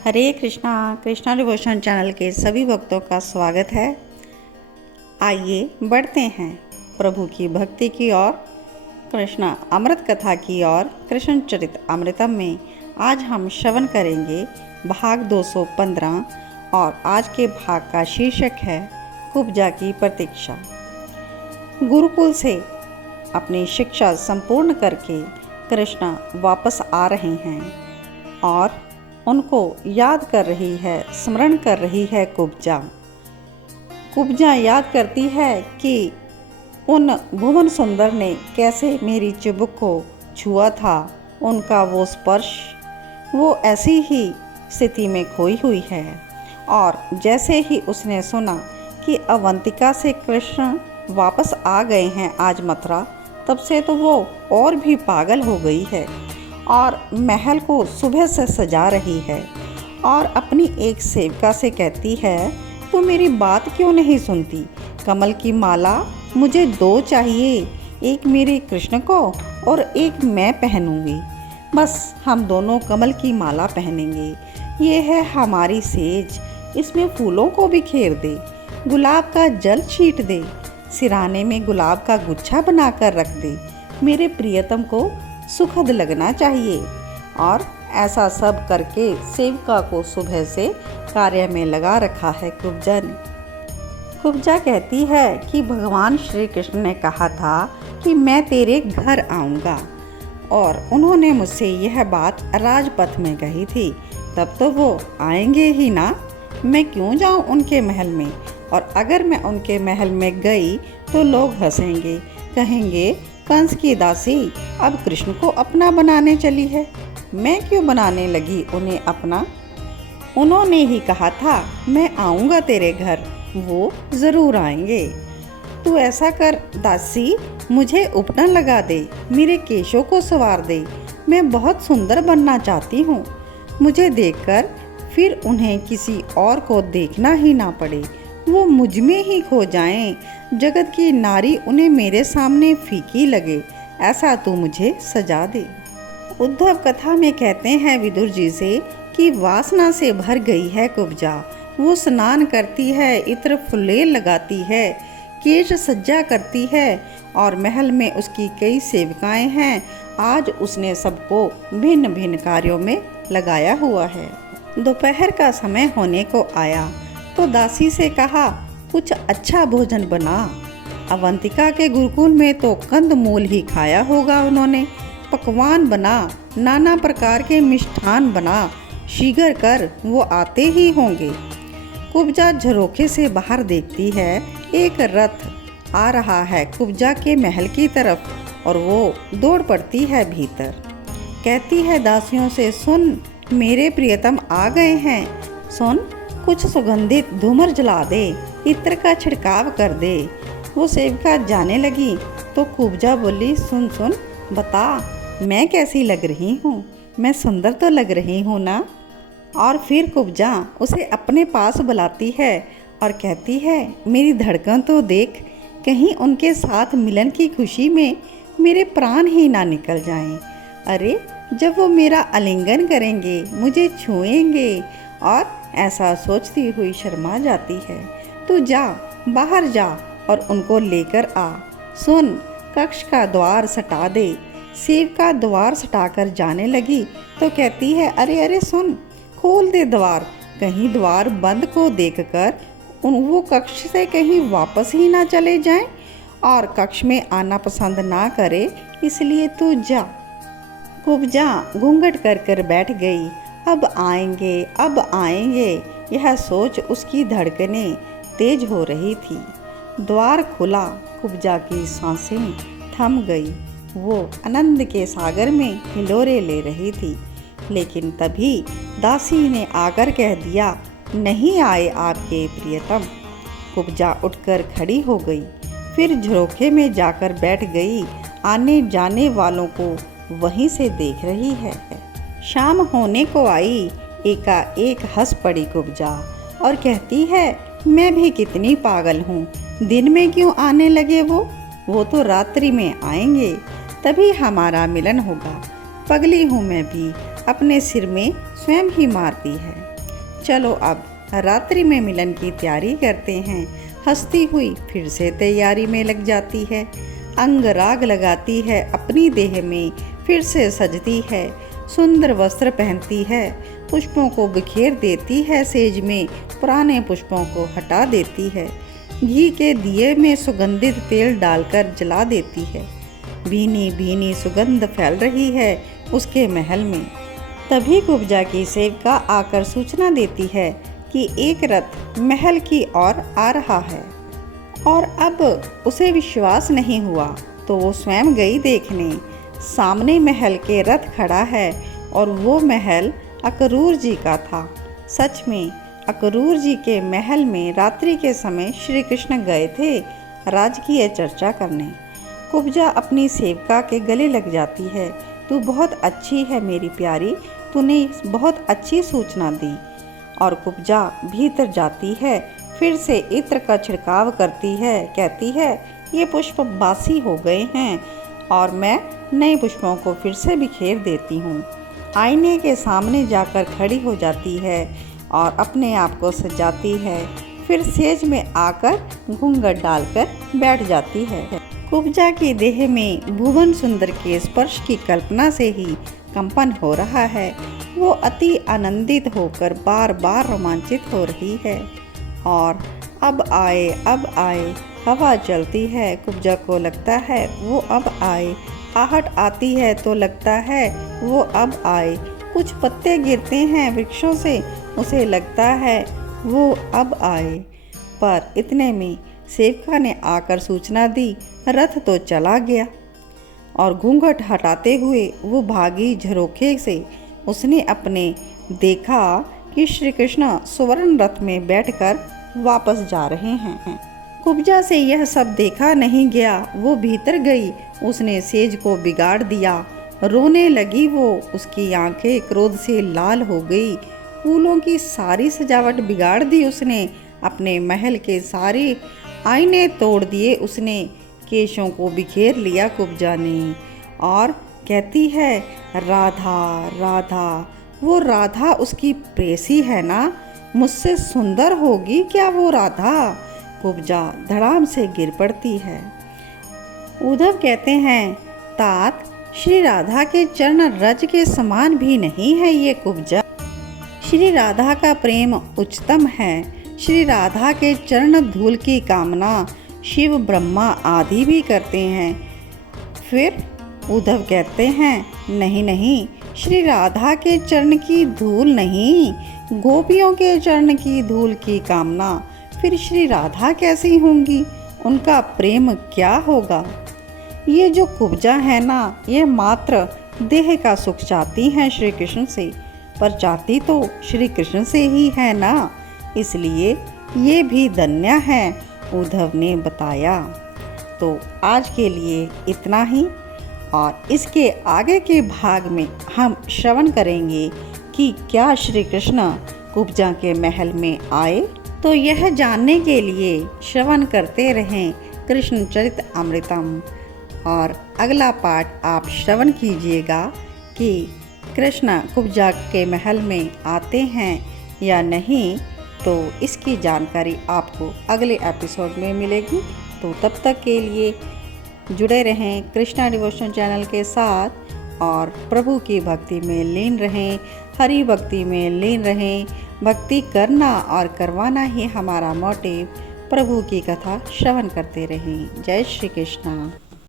हरे Krishna. Krishna devotion channel के सभी भक्तों का स्वागत है। आइए बढ़ते हैं प्रभु की भक्ति की ओर, कृष्णा अमृत कथा की ओर। कृष्ण चरित अमृतम में आज हम श्रवण करेंगे भाग 215 और आज के भाग का शीर्षक है कुब्जा की प्रतीक्षा। गुरुकुल से अपनी शिक्षा संपूर्ण करके कृष्णा वापस आ रहे हैं और उनको याद कर रही है, स्मरण कर रही है कुब्जा। कुब्जा याद करती है कि उन भुवन सुंदर ने कैसे मेरी चिबुक को छुआ था। उनका वो स्पर्श, वो ऐसी ही स्थिति में खोई हुई है। और जैसे ही उसने सुना कि अवंतिका से कृष्ण वापस आ गए हैं आज मथुरा, तब से तो वो और भी पागल हो गई है और महल को सुबह से सजा रही है और अपनी एक सेविका से कहती है, तू मेरी बात क्यों नहीं सुनती? कमल की माला मुझे 2 चाहिए, एक मेरे कृष्ण को और एक मैं पहनूंगी। बस हम दोनों कमल की माला पहनेंगे। ये है हमारी सेज, इसमें फूलों को बिखेर दे, गुलाब का जल छीट दे, सिराने में गुलाब का गुच्छा बनाकर रख दे। मेरे प्रियतम को सुखद लगना चाहिए। और ऐसा सब करके सेविका को सुबह से कार्य में लगा रखा है कुब्जा ने। कुब्जा कहती है कि भगवान श्री कृष्ण ने कहा था कि मैं तेरे घर आऊँगा और उन्होंने मुझसे यह बात राजपथ में कही थी, तब तो वो आएंगे ही ना। मैं क्यों जाऊँ उनके महल में? और अगर मैं उनके महल में गई तो लोग हंसेंगे, कहेंगे कंस की दासी अब कृष्ण को अपना बनाने चली है। मैं क्यों बनाने लगी उन्हें अपना? उन्होंने ही कहा था मैं आऊँगा तेरे घर, वो ज़रूर आएंगे। तू ऐसा कर दासी, मुझे उपटन लगा दे, मेरे केशों को संवार दे। मैं बहुत सुंदर बनना चाहती हूँ। मुझे देखकर फिर उन्हें किसी और को देखना ही ना पड़े, वो मुझ में ही खो जाएं। जगत की नारी उन्हें मेरे सामने फीकी लगे, ऐसा तू मुझे सजा दे। उद्धव कथा में कहते हैं विदुर जी से कि वासना से भर गई है कुब्जा। वो स्नान करती है, इत्र फुलेल लगाती है, केश सज्जा करती है और महल में उसकी कई सेविकाएं हैं। आज उसने सबको भिन्न भिन्न कार्यों में लगाया हुआ है। दोपहर का समय होने को आया तो दासी से कहा, कुछ अच्छा भोजन बना। अवंतिका के गुरुकुल में तो कंद मूल ही खाया होगा उन्होंने। पकवान बना, नाना प्रकार के मिष्ठान बना, शीघ्र कर, वो आते ही होंगे। कुब्जा झरोखे से बाहर देखती है, एक रथ आ रहा है कुब्जा के महल की तरफ और वो दौड़ पड़ती है भीतर। कहती है दासियों से, सुन मेरे प्रियतम आ गए हैं, सुन कुछ सुगंधित धूमर जला दे, इत्र का छिड़काव कर दे। वो सेविका जाने लगी तो कुब्जा बोली, सुन सुन बता, मैं कैसी लग रही हूँ? मैं सुंदर तो लग रही हूँ ना? और फिर कुब्जा उसे अपने पास बुलाती है और कहती है, मेरी धड़कन तो देख, कहीं उनके साथ मिलन की खुशी में मेरे प्राण ही ना निकल जाएं। अरे जब वो मेरा आलिंगन करेंगे, मुझे छुएंगे, और ऐसा सोचती हुई शर्मा जाती है। तू जा, बाहर जा और उनको लेकर आ। सुन, कक्ष का द्वार सटा दे। सेविका द्वार सटाकर जाने लगी तो कहती है, अरे अरे सुन, खोल दे द्वार। कहीं द्वार बंद को देखकर वो कक्ष से कहीं वापस ही ना चले जाएं और कक्ष में आना पसंद ना करे, इसलिए तू जा। कुब्जा घूंघट कर कर बैठ गई। अब आएंगे, अब आएंगे, यह सोच उसकी धड़कनें तेज हो रही थी। द्वार खुला, कुब्जा की सांसें थम गई। वो आनंद के सागर में हिलोरे ले रही थी, लेकिन तभी दासी ने आकर कह दिया, नहीं आए आपके प्रियतम। कुब्जा उठकर खड़ी हो गई, फिर झरोखे में जाकर बैठ गई। आने जाने वालों को वहीं से देख रही है। शाम होने को आई, एकाएक हंस पड़ी कुब्जा और कहती है, मैं भी कितनी पागल हूँ, दिन में क्यों आने लगे वो तो रात्रि में आएंगे, तभी हमारा मिलन होगा। पगली हूँ मैं भी, अपने सिर में स्वयं ही मारती है। चलो अब रात्रि में मिलन की तैयारी करते हैं। हंसती हुई फिर से तैयारी में लग जाती है। अंग राग लगाती है अपनी देह में, फिर से सजती है। सुंदर वस्त्र पहनती है, पुष्पों को बिखेर देती है सेज में, पुराने पुष्पों को हटा देती है। घी के दिए में सुगंधित तेल डालकर जला देती है। भीनी भीनी सुगंध फैल रही है उसके महल में। तभी कुब्जा की सेविका आकर सूचना देती है कि एक रथ महल की ओर आ रहा है, और अब उसे विश्वास नहीं हुआ तो वो स्वयं गई देखने। सामने महल के रथ खड़ा है और वो महल अकरूर जी का था। सच में अकरूर जी के महल में रात्रि के समय श्री कृष्ण गए थे राजकीय चर्चा करने। कुब्जा अपनी सेविका के गले लग जाती है। तू बहुत अच्छी है मेरी प्यारी, तूने बहुत अच्छी सूचना दी। और कुब्जा भीतर जाती है, फिर से इत्र का छिड़काव करती है, कहती है ये पुष्प बासी हो गए हैं और मैं नए पुष्पों को फिर से बिखेर देती हूँ। आईने के सामने जाकर खड़ी हो जाती है और अपने आप को सजाती है। फिर सेज में आकर घूंघट डालकर बैठ जाती है। कुब्जा की देह में भुवन सुंदर के स्पर्श की कल्पना से ही कंपन हो रहा है। वो अति आनंदित होकर बार बार रोमांचित हो रही है। और अब आए हवा चलती है। कुब्जा को लगता है वो अब आए। आहट आती है तो लगता है वो अब आए। कुछ पत्ते गिरते हैं वृक्षों से, उसे लगता है वो अब आए। पर इतने में सेविका ने आकर सूचना दी, रथ तो चला गया। और घूंघट हटाते हुए वो भागी झरोखे से। उसने अपने देखा कि श्री कृष्ण सुवर्ण रथ में बैठकर वापस जा रहे हैं। कुब्जा से यह सब देखा नहीं गया। वो भीतर गई, उसने सेज को बिगाड़ दिया। रोने लगी वो, उसकी आंखें क्रोध से लाल हो गई। फूलों की सारी सजावट बिगाड़ दी उसने। अपने महल के सारे आईने तोड़ दिए उसने। केशों को बिखेर लिया कुब्जा ने और कहती है राधा राधा। वो राधा उसकी प्रेसी है ना, मुझसे सुंदर होगी क्या वो राधा। कुब्जा धड़ाम से गिर पड़ती है। उद्धव कहते हैं तात, श्री राधा के चरण रज के समान भी नहीं है ये कुब्जा। श्री राधा का प्रेम उच्चतम है। श्री राधा के चरण धूल की कामना शिव ब्रह्मा आदि भी करते हैं। फिर उद्धव कहते हैं नहीं नहीं, श्री राधा के चरण की धूल नहीं, गोपियों के चरण की धूल की कामना। फिर श्री राधा कैसी होंगी, उनका प्रेम क्या होगा। ये जो कुब्जा है ना, ये मात्र देह का सुख चाहती हैं श्री कृष्ण से, पर चाहती तो श्री कृष्ण से ही है ना, इसलिए ये भी धन्य है, उद्धव ने बताया। तो आज के लिए इतना ही, और इसके आगे के भाग में हम श्रवण करेंगे कि क्या श्री कृष्ण कुब्जा के महल में आए। तो यह जानने के लिए श्रवण करते रहें कृष्ण चरित अमृतम। और अगला पाठ आप श्रवण कीजिएगा कि कृष्ण कुब्जा के महल में आते हैं या नहीं। तो इसकी जानकारी आपको अगले एपिसोड में मिलेगी। तो तब तक के लिए जुड़े रहें कृष्णा डिवोशन चैनल के साथ और प्रभु की भक्ति में लीन रहें, हरि भक्ति में लीन रहें। भक्ति करना और करवाना ही हमारा मोटिव। प्रभु की कथा श्रवण करते रहें। जय श्री कृष्णा।